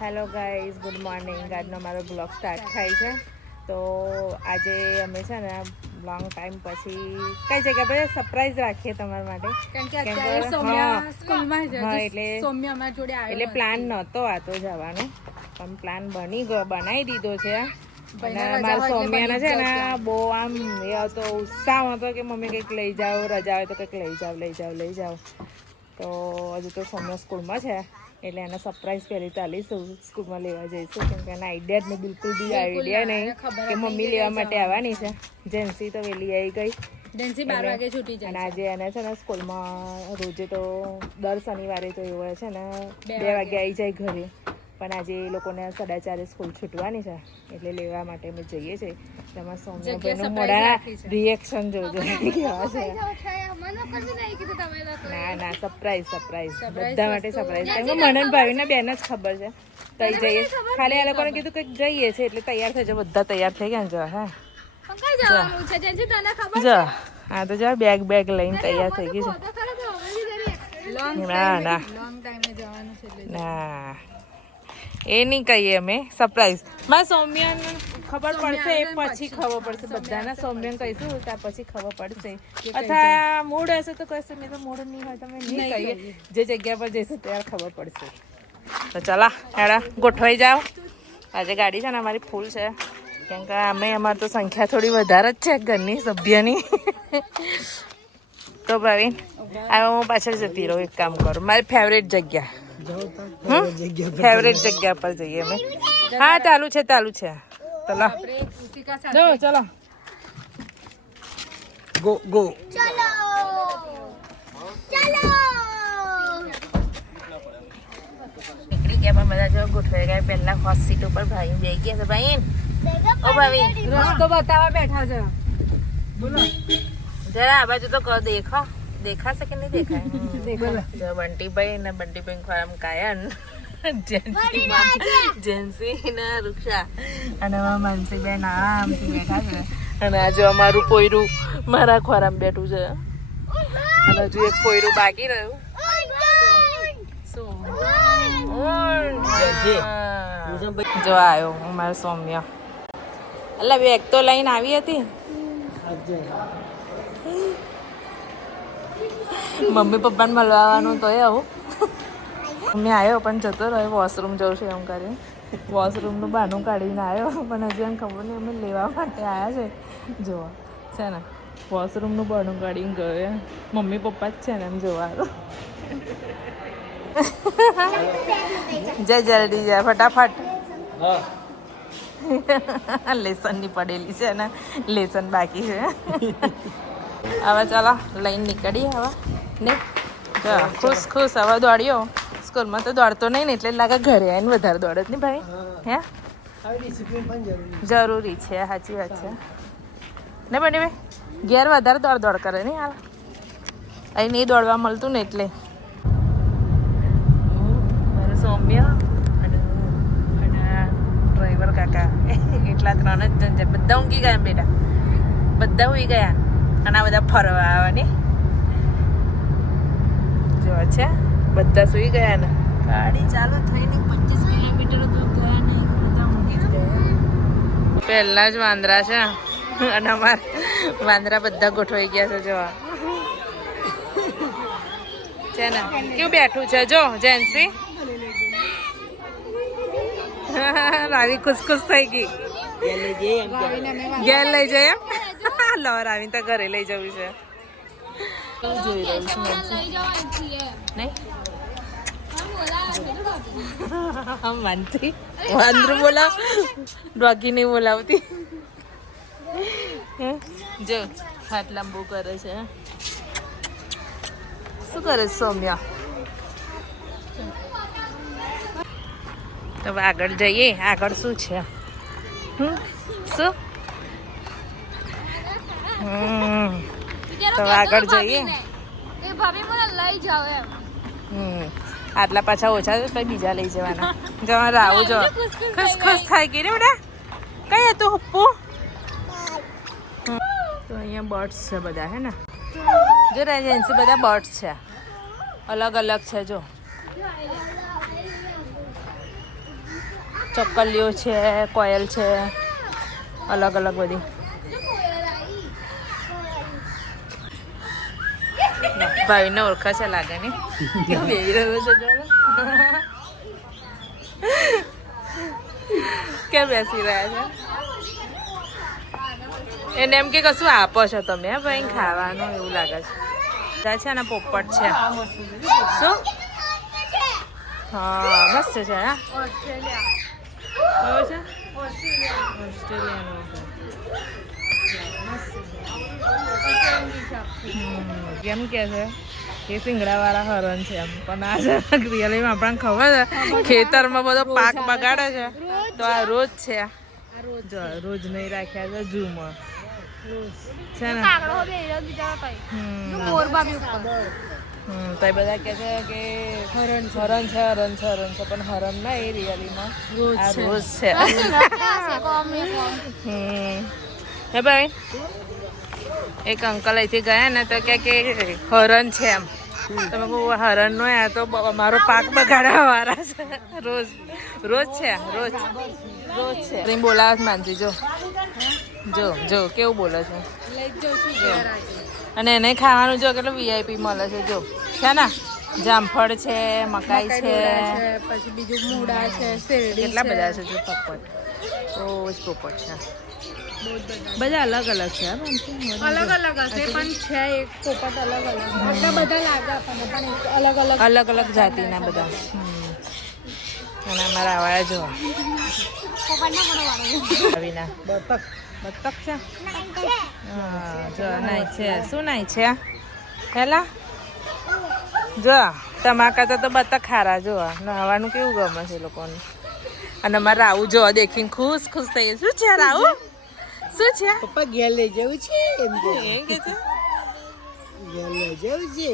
Hello guys, good morning. આજનો મારો blog start થાય છે. તો આજે અમે છે ને લોંગ ટાઈમ પછી કઈ જગ્યા પર સરપ્રાઈઝ રાખીએ તમારા માટે, એટલે પ્લાન નહોતો આતો જવાનો, પણ પ્લાન બનાવી દીધો છે. અને મારા સૌમ્યાને છે ને બહુ આમ એ હતો, ઉત્સાહ હતો કે મમ્મી કંઈક લઈ જાઓ, રજા હોય તો કંઈક લઈ જાઓ. તો હજુ તો સૌમ્યા સ્કૂલમાં છે એટલે એને સરપ્રાઈઝ પહેલી ચાલીશું, સ્કૂલમાં લેવા જઈશું, કેમ કે એના આઈડિયા જ નહીં, બિલકુલ બી આઈડિયા નહીં કે મમ્મી લેવા માટે આવવાની છે. જેન્સી તો વહેલી આવી ગઈ, જેન્સી 12 વાગે છૂટી જાય. અને આજે એને છે ને સ્કૂલમાં રોજે તો દર શનિવારે તો એવું છે ને 2 વાગે આવી જાય ઘરે, પણ આજે એ લોકોને 4:30 સ્કૂલ છૂટવાની છે એટલે લેવા માટે અમે જઈએ છીએ. તેમાં સૌમ્યાભાઈનું મોડા રિએક્શન જોજો કેવા છે. ના સરપ્રાઈઝ બધા માટે સરપ્રાઈઝ. કેમ કે મને ભાવિના બેન જ ખબર છે તઈ જઈએ, ખાલી આ લોકોને કીધું કે જઈએ છે એટલે તૈયાર થઈ જાય. બધા તૈયાર થઈ ગયા ને જો હા હા તો જો બેગ લઈને તૈયાર થઈ ગઈ છે. ના એ નહીં કહીએ અમે, સરપ્રાઈઝ. મારા સૌમ્યાને ખબર પડશે એ પછી ખબર પડશે બધાને. સૌમ્યાને કહીશું ત્યાર પછી ખબર પડશે, અથવા મૂડ હશે તો કહીશું, નહીં તો મૂડ નહીં હોય તો અમે નહીં કહીએ. જે જગ્યા પર જઈશું ત્યારે ખબર પડશે. તો ચલા હેડા ગોઠવાઈ જાઓ. આજે ગાડી છે ને અમારી ફૂલ છે, કેમ કે અમારી તો સંખ્યા થોડી વધારે જ છે ઘરની સભ્યની. તો ભાવિન હવે હું પાછળ જતી રહું, એક કામ કરું, મારી ફેવરેટ જગ્યા પર જઈએ અમે. હા ચાલુ છે ચલો ગો નીકળી ગયા. પણ બધા જો ગોઠવાઈ ગયા. પહેલા હોટ સીટ ઉપર ભાઈ બેસી ગયા છે. ભાઈ ઓ ભાઈ રસ્તો બતાવવા બેઠા છે, બોલો જરા આ બાજુ તો દેખાશે કે નહીં દેખાય? બંટીભાઈ ને બંટીભાઈ ખોરામ કાયન, જેન્સી ને રૂક્ષા અને માનસીબેન આમથી બેઠા છે. અને આજે અમારું પોયરું મારા ખોરામ બેઠું છે, અને હજુ એક પોયરું બાકી રહ્યું. જો આવ્યો અમારો સૌમ્ય. એટલે બેગ તો લઈને આવી હતી. મમ્મી પપ્પાને મળવાનું તો આવું. મમ્મી આવ્યો પણ જતો રહ્યો, વોશરૂમ જવું છે એમ કરીને વોશરૂમનું બહાનું કાઢીને આવ્યો. પણ હજી એને ખબર નહીં અમે લેવા માટે આવ્યા છે. જોવા છે ને વોશરૂમનું બહાનું કાઢીને ગયો. મમ્મી પપ્પા જ છે ને એમ જોવા. જલ્દી જા ફટાફટ. લેસનની પડેલી છે ને, લેસન બાકી છે. હવે ચાલો લઈને નીકળીએ હવે. નહીં ખુશ હવે દોડ્યો. સ્કૂલમાં તો દોડતો નહીં ને એટલે લાગે ઘરે આવીને વધારે દોડે જ નહીં ભાઈ. હે જરૂરી છે, સાચી વાત છે ને બંને ભાઈ. ઘેર વધારે દોડ કરે નહીં હાલ, અહીં નહીં દોડવા મળતું ને એટલે. મારો સૌમ્ય અને ડ્રાઈવર કાકા એટલા 3 જ જણ છે. બધા ઊંઘી ગયા બેટા, બધા ઊંઘી ગયા. અને આ બધા ફરવા આવવાની જો છે, બધા સુઈ ગયા ને. ગાડી ચાલુ થઈને 25 કિલોમીટર તો ગયા નહીં, બધા ઊંઘી જ ગયા. પહેલા જ વાંદરા છે અને અમારે વાંદરા બધા ગોઠવાઈ ગયા છે. જોવા છે ને કેવું બેઠું છે જો જેન્સી. રાવી ખુશ થઈ ગઈ. ઘેર લઈ જઈએ લો, રાવી તો ઘરે લઈ જવું છે. જોઈ રહ્યું છું નહીં માનતી વાંદરું બોલાવ, ડોગી નહીં બોલાવતી. જો હાથ લાંબુ કરે છે. શું કરે છે સૌમ્યા? તો આગળ જઈએ. આગળ શું છે? શું તો આગળ જઈએ. આટલા પાછા ઓછા છે તો બીજા લઈ જવાના. જવા રાવું જો ખુશ થાય ગઈ ને બેટા. કઈ હતું હુપ્પુ? તો અહીંયા બર્ડ્સ છે બધા, હે ને જો રેજન્સી બધા બર્ડ્સ છે, અલગ અલગ છે. જો ચક્કલીઓ છે, કોયલ છે, અલગ અલગ બધી. ભાઈને ઓળખાશે લાગે ને બેહી રહ્યો છે જોડે કે બેસી રહ્યા છે એને એમ કે કશું આપો છો તમે ભાઈ ખાવાનું એવું લાગે છે ને પોપટ છે શું હા મસ્ત છે હા ઓસ્ટ્રેલિયા છે ઓસ્ટ્રેલિયાનો કેમ કે છે કે સિંગડા વાળા હરણ છે એમ પણ આજે રિયલીમાં આપણને ખબર છે ખેતરમાં બધો પાક બગાડે છે તો આ રોજ છે જો રોજ નહીં રાખ્યા છે ઝૂમાં છે ને તો બધા કે છે કે હરણ છે પણ હરણ ના એ રિયલીમાં આ રોજ છે હે ભાઈ એક અંકલ અહીંથી ગયા ને તો કે હરણ છે એમ તમે કહું હરણ નો આ તો અમારો પાક બગાડવા વાળા છે રોજ છે રોજ છે બોલાવ માનસી જો કેવું બોલે છે અને એને ખાવાનું જો કેટલું વીઆઈપી મળે છે જો છે ને જામફળ છે મકાઈ છે પછી બીજું મૂળા છે કેટલા બધા છે જો પોપટ રોજ પોપટ છે બધા અલગ અલગ છે અલગ અલગ હશે પણ છે એક પોપટ અલગ બધા લાગે આપણને પણ અલગ અલગ જાતિના બધા અને અમારા આવાળા જો આવીના બતક છે હા જો નાય છે શું નાય છે હેલા જો તમારા કરતા તો બતક ખારા જો નવાનું કેવું ગમે છે લોકોને અને અમારે રાહુ જો દેખીને ખુશ થઈ શું છે રાહુ શું છે પપ્પા ઘેર લઈ જવું છે એમ કે છે ઘેર લઈ જવું છે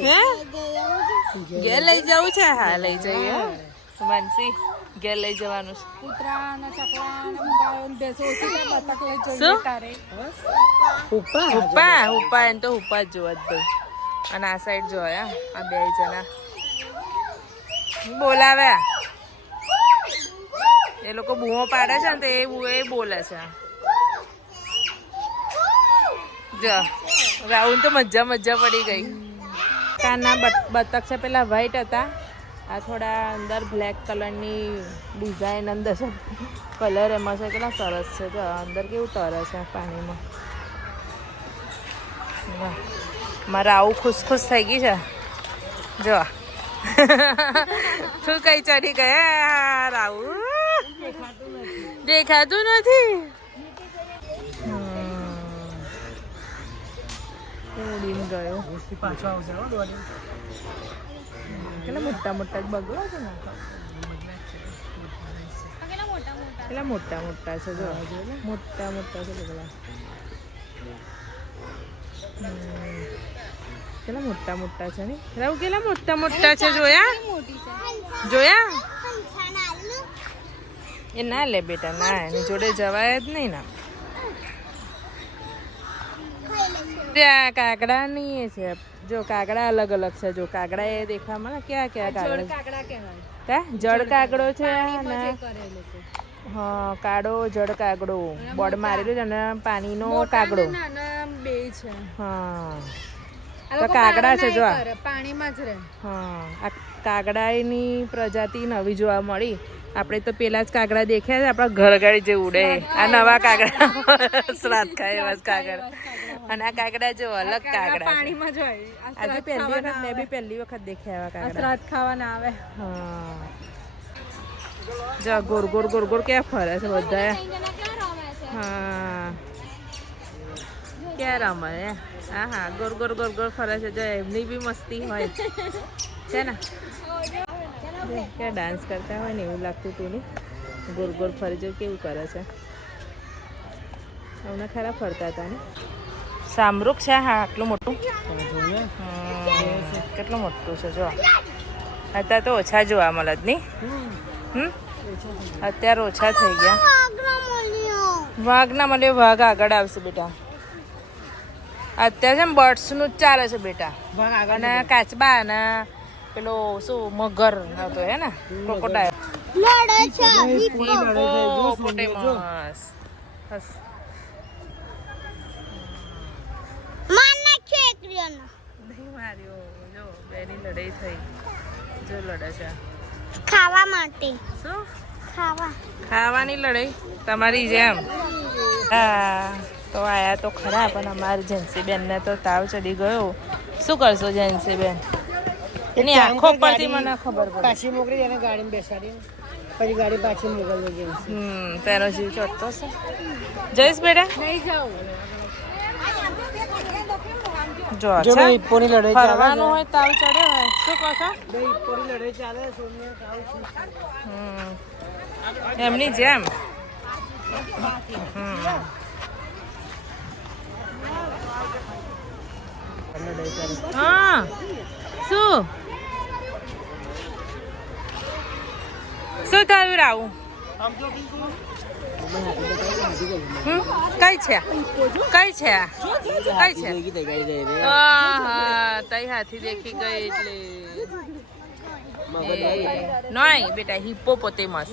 ઘેર લઈ જવું છે હા લઈ જઈએ માનસી ઘેર લઈ જવાનું છે કૂતરાના ચકલાના ગાયો બેસો છે બતક લઈ જઈએ તારે હુપ્પા એમ તો હુપ્પા જ જોવા જ ભાઈ અને આ સાઈડ જોયા આ બે જણા બોલાવે એ લોકો બૂમો પાડે છે ને તો એ બોલે છે જો રાહુલ તો મજા પડી ગઈ કાના બતક છે પેલા વ્હાઈટ હતા આ થોડા અંદર બ્લેક કલરની ડિઝાઇન અંદર છે કલર એમાં છે કેટલા સરસ છે જો અંદર કેવું તરે છે પાણીમાં મારા આવું ખુશ થઈ ગઈ છે જો તું કઈ ચડી ગયા રાહુલ દેખાતું નથી ઉડીને ગયો પાછો આવશે કેટલા મોટા જ બગડો છે ને કેટલા મોટા છે જો મોટા છે બગલા કેટલા મોટા છે ને રાહુ કેટલા મોટા છે જોયા એ ના લે બેટા ના એની જોડે જવાય જ નહીં ના ત્યાં કાગડા ની એ છે જો કાગડા અલગ છે જો કાગડા એ દેખવા મળે ક્યાં કાગડા જળ કાગડો છે ને હા કાળો જળ કાગડો બોર્ડ મારેલું છે અને પાણીનો કાગડો હા તો કાગડા છે જો પાણીમાં જ રહે હા આ કાગડાની પ્રજાતિ નવી જોવા મળી આપણે તો પેલા જ કાગડા દેખ્યા છે આપણા ઘર ગાડી જે ઉડે આ નવા કાગડા શ્રાદ્ધ ખાય એવા કાગડા અને આ કાગડા જો અલગ કાગડા પાણીમાં જ હોય આજે પહેલી વખત દેખ્યા આવા કાગડા શ્રાદ્ધ ખાવા ના આવે હા જો ગોર ક્યાં ફરે છે બધા હા ક્યાં રમે હા ગોર ફરે છે જો એમની બી મસ્તી હોય છે ને ક્યાં ડાન્સ કરતા હોય ને એવું લાગતું હતું ને ગોર ફરી જો કેવું કરે છે હમણાં ખરા ફરતા હતા ને સામરૂખ છે હા આટલું મોટું કેટલું મોટું છે જો અત્યારે તો ઓછા જોવા મળે જ નહીં અત્યારે ઓછા થઈ ગયા વાઘ ના મળ્યો વાઘ આગળ આવશે બેટા અત્યારે છે ને બર્ડ્સનું જ ચાલે છે બેટા અને કાચબા અને પેલો શું મગર હતો હે ને ક્રોકોડાઈલ લડે છે હિપ્પોપોટેમસ. બસ માર નાખ્યો એક રિયોનો નહીં માર્યો. જો બેની લડાઈ થઈ. જો લડે છે. ખાવા માટે શું ખાવાની લડાઈ તમારી જેમ? હા તો આયા તો ખરા, પણ અમારી જેન્સીબેનને તો તાવ ચડી ગયો. શું કરશો જેન્સીબેન? એની આંખો પરથી મને ખબર પડે. પાછી મોકલી એને ગાડીમાં બેસાડી પછી ગાડી પાછી મોકલજો જેમ. તેનો જીવ ચોટતો છે. જઈશ બેટા? જો અચ્છા હિપ્પોની લડાઈ ચાલે ફરવાનું હોય તાવ ચડ્યો હોય. શું કહો છો? બે હિપ્પોની લડાઈ ચાલે સોનિયા તાવ છે. એમની જેમ. હા શું શું થયું રાવું? કઈ છે કઈ છે કઈ છે? હા તઈ હાથી દેખી ગઈ એટલે નહીં બેટા, હિપ્પોપોટેમસ.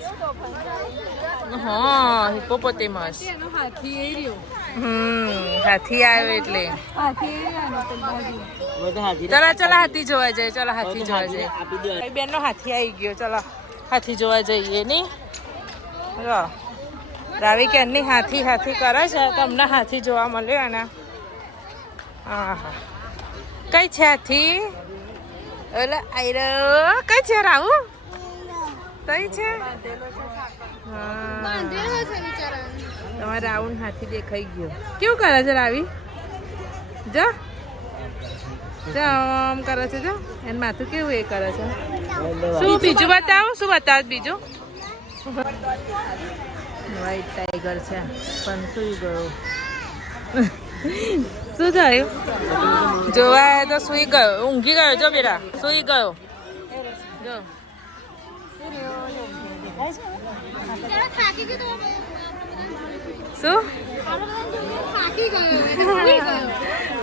હા હિપ્પોપોટેમસ. હાથી આવ્યો એટલે. ચલો ચલો હાથી જોવા જઈએ. ચલો હાથી જોવા જઈએ. બેન નો હાથી આવી ગયો. ચલો હાથી જોવા જઈએ. ની રાવી કેની હાથી હાથી કરે છે. તમને હાથી જોવા મળ્યો ને? હા હા. કઈ છે હાથી? ઓલે આયરો કઈ છે રાવું? કઈ છે? તમારે રાઉન્ડ હાથી દેખાઈ ગયો. કેવું કરે છે રાવી? જો આમ કરે છે. જો એનું માથું કેવું એ કરે છે. શું બીજું બતાવો? શું બતાવો બીજું? વ્હાઈટ ટાઈગર છે પણ સુઈ ગયો. શું થયું? જોવા તો સુઈ ગયો. ઊંઘી ગયો. જો બેટા સુઈ ગયો. જો શું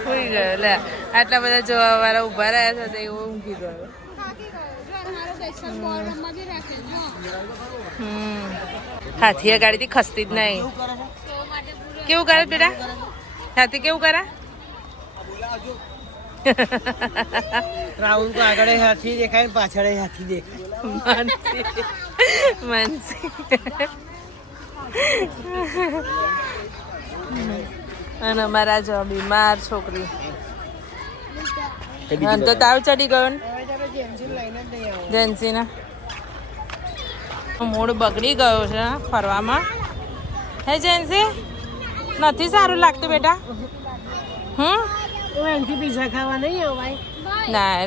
સુઈ ગયો? લે આટલા બધા જોવા વાળા ઉભા રહ્યા છે તો એવું ઊંઘી ગયો. હાથી ગાડી થી ખસતી જ નહીં. કેવું કરે બેટા હાથી? કેવું કરે? રાહુલ તો આગળ હાથી દેખાય ને પાછળ હાથી દેખાય. માનસી અને અમારા જો બીમાર છોકરી તો તાવ ચડી ગયો ને જેન્સી ના. મૂડ બગડી ગયો છે ફરવામાં. હે જેન્સી નથી સારું લાગતું બેટા? પીઝા ખાવા નહીં અવાય.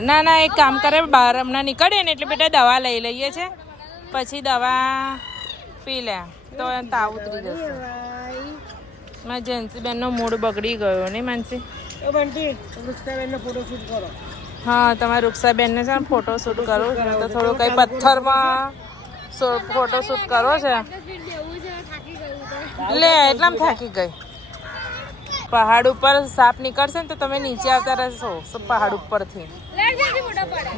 ના ના એક કામ કરે, બહાર હમણાં નીકળે ને એટલે બેટા દવા લઈ લઈએ છે. પછી દવા પી લે તો તાવ ઉતરી જશે. મારા જેન્સી બેનનો મૂડ બગડી ગયો નહીં માનસી? ફોટોશૂટ કરો. હા તમારે રૂક્ષાબેનને છે ને ફોટોશૂટ કરવું છે તો થોડું કઈ પથ્થરમાં ફોટોશૂટ કરો છે. લે એટલામાં થાકી ગઈ. પહાડ ઉપર સાપ નીકળશે ને તો તમે નીચે આવતા રહેશો પહાડ ઉપરથી.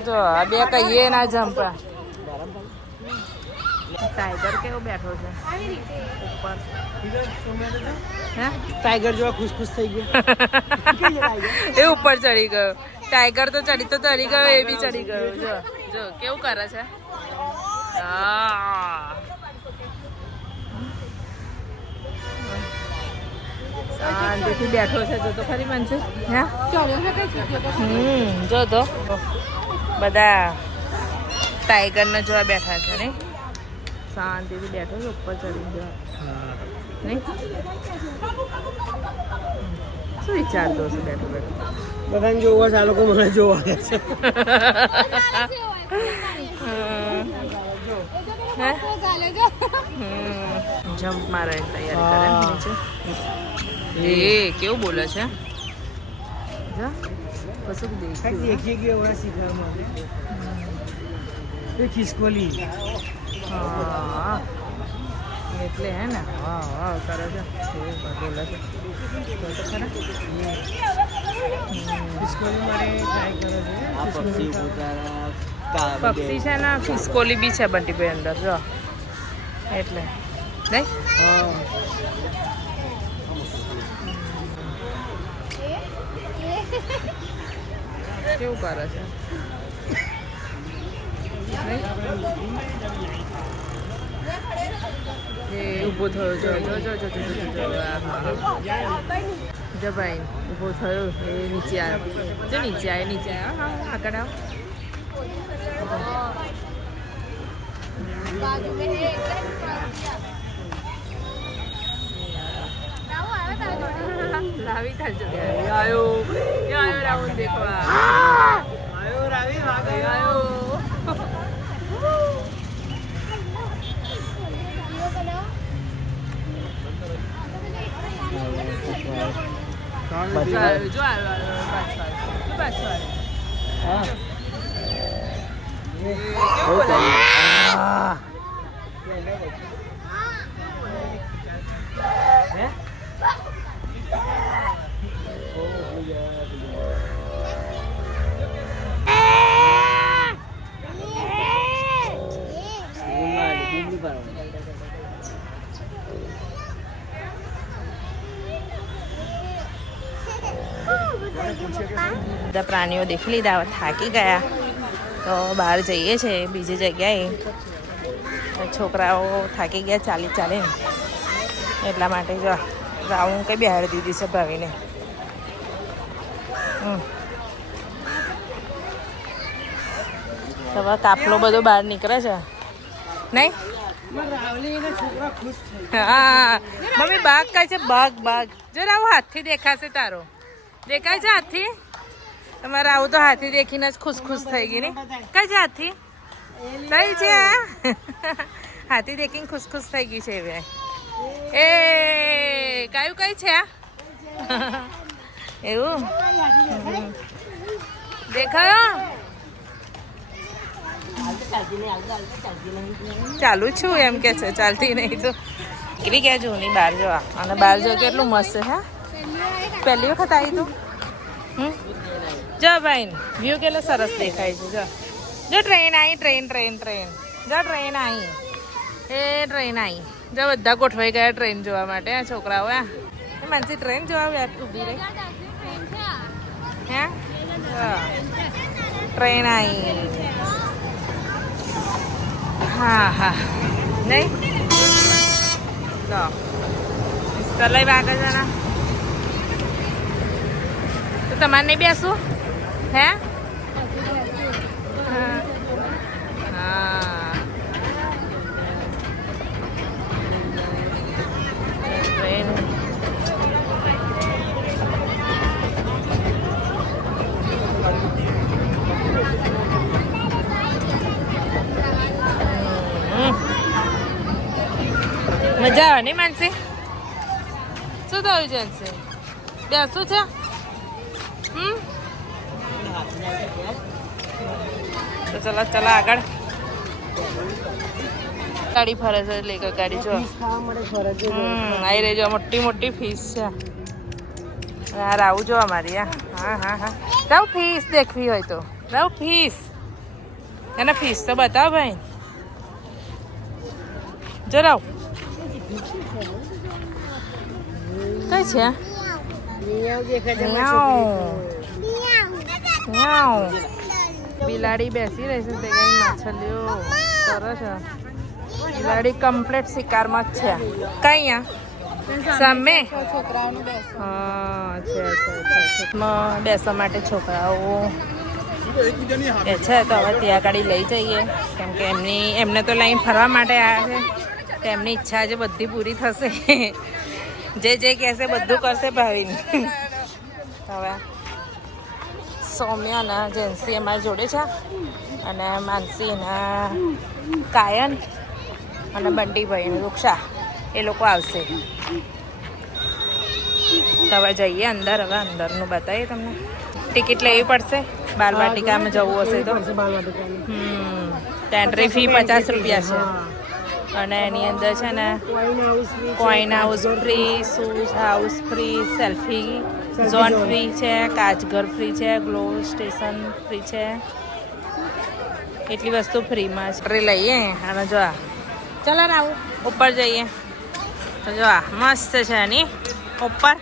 જો આ બે કહીએ ના જમ્પ. ટાઈગર કેવો બેઠો છે ઉપર? ટાઈગર જોવા ખુશ થઈ ગયો. એ ઉપર ચડી ગયો. ટાઈગર તો ચડી ગયો. એ બી ચડી ગયો. જો જો કેવું કરે છે. શાંતિથી બેઠો છે. જો તો ખરી મનસુ. જો તો બધા ટાઈગર ને જોવા બેઠા છે ને. શાંતિથી બેઠો છે ઉપર ચડી ગયો નહીં? શું વિચારતો હશે બેઠો બેઠો? બધાને જોવા છે. આ લોકો મને જોવા છે. જમ્પ મારે તૈયારી કરે. એ કેવું બોલે છે? કશું દેખી ગયો શીખવા માટે. ખિસકોલી. હા એટલે હે ને. હા કરે છે. બોલે છે ખિસકોલી માટે ટ્રાય કરે છે. પક્ષી છે ને ખિસકોલી બી છે બંટીભાઈ અંદર. જો એટલે નહીં કેવું કરે છે એ ઊભો થયો જો જો જો જો જો ભાઈ ઊભો થયો એ નીચે આવ્યો જો નીચે આવ્યો હા આગળ આવ રાવી થાજો આયો રાવણ દેખવા આયો રાવી આયો બધા પ્રાણીઓ દેખી લીધા થાકી ગયા તો બહાર જઈએ છે બીજી જગ્યાએ છોકરાઓ થાકી ગયા ચાલે એટલા માટે જો રાઉન્ડ કઈ બહાર દીધી છે ભાવીને હવે કાપલો બધો બહાર નીકળે છે નહીં હા મમ્મી બાઘ કઈ છે બાઘ જો રાવ હાથથી દેખાશે તારો દેખાય છે હાથી તમારે આવું તો હાથી દેખીને જ ખુશ થઈ ગઈ ને કઈ છે હાથી કઈ છે હાથી દેખીને ખુશ થઈ ગઈ છે હવે એ કયું કઈ છે એવું દેખાયો ચાલુ છું એમ કે છે ચાલતી નહીં તો નીકળી ગયા જૂની બહાર જોવા અને બહાર જો કેટલું મસ્ત છે પહેલી વખત આવી તું જો ભાઈ વ્યૂ કેટલો સરસ દેખાય છે જો ટ્રેન આવી ટ્રેન જો ટ્રેન આવી એ ટ્રેન આવી જો બધા ગોઠવાઈ ગયા ટ્રેન જોવા માટે આ છોકરાઓ એ માનસી ટ્રેન જોવા ઊભી રહી હે ટ્રેન આવી હા નહીં કલાઈ વાગે છે ને તો તમારે નહીં બેસવું હે હા ટ્રેન મજા આવે નહીં માનસી શું થયું છે બેસું છે તો ચલો આગળ ગાડી ફરે છે એટલે ગાડી જો આવી રહી જો મોટી ફીસ છે યાર આવું જો અમારી હા રાવ ફીસ દેખવી હોય તો રાવ ફીસ એને ફીસ તો બતાવ ભાઈ જો રાવ કઈ છે બિલાડી બેસી રહી છે તે કઈ માછલીઓ કરે છે બિલાડી કમ્પ્લીટ શિકારમાં જ છે કઈ સામે બેસવા માટે છોકરાઓ એ છે તો હવે ત્યાં ગાડી લઈ જઈએ કેમ કે એમને તો લઈને ફરવા માટે આવ્યા છે તેમની ઈચ્છા આજે બધી પૂરી થશે જે કહેશે બધું કરશે ભાવિની હવે સૌમ્યા અને જેન્સી અમારી જોડે છે અને માનસી અને કાયન અને બંટીભાઈ અને વૃક્ષા એ લોકો આવશે હવે જઈએ અંદર હવે અંદરનું બતાવીએ તમને ટિકિટ લેવી પડશે બાલવાટિકામાં જવું હશે તો એન્ટ્રી ફી 50 રૂપિયા છે અને એની અંદર છે ને coin house free shoes house free selfie zone free છે કાચઘર ફ્રી છે ગ્લો સ્ટેશન ફ્રી છે એટલી વસ્તુ ફ્રીમાં છે લઈએ અને જો ચાલો આવું ઉપર જઈએ તો જો આ મસ્ત છે એની ઉપર